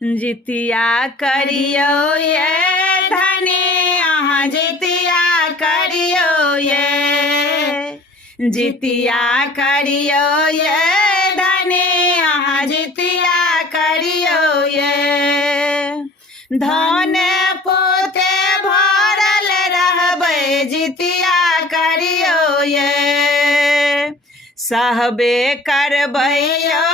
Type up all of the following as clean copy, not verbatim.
जितिया करियो ये धनी अहाँ जितिया करियो ये, जितिया करियो ये धनी अहाँ जितिया करियो ये। धन पोते भरल रहबै जितिया करियो ये, सहबे करबै यो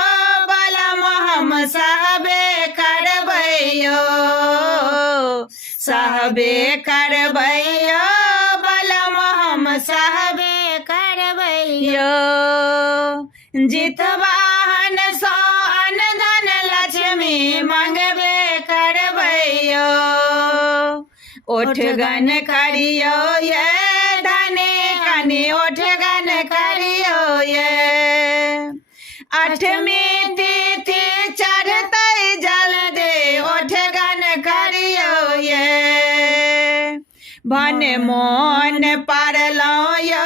बलम हम सहबे करबै यो, सहबे करबै यो बलम हम सहबे करबै यो। जितवाहन सो अन्न धन लक्ष्मी मंगबे करबै यो, ओठगन करियो ये धनी कनि ओठगन करियो ये। अठमी तिथि चढ़तै जल्दी ओठगन करियो ये, भने मोन पारलौं यो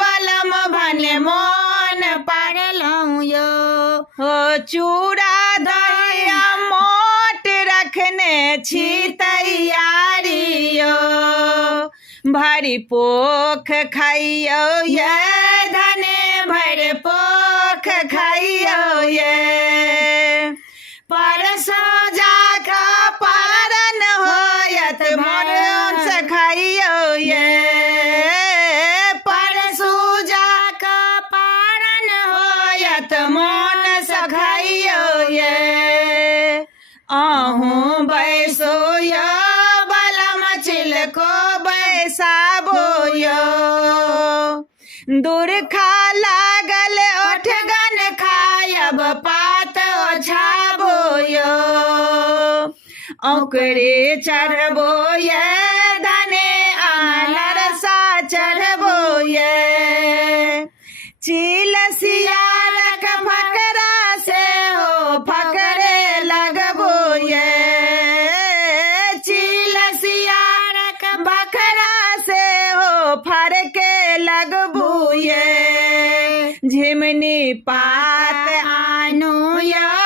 बलम भने मोन पारलौं यो। हो चूड़ा दही मोट रखने छी तैयारी यो, भरी पोख खाइयो ये धने भरि पोख खाइयो ये। परसो जाके पारन होयत मोन से खाइयो ये, परसू जाके पारन होयत मोन से खाइयो ये। अहूँ बैसो यो बलम चिलको बैसाबो यो, दूरखा लागल ओठगन खायब पात ओछाबो यो। ओकरे चढ़बो ये धने आलरसा चढ़बो ये, चील सियारक फकरा से हो फकरे लगबो ये, चील सियारक फकरा से हो फरके लगबो ये। झिमनी पात आनो यो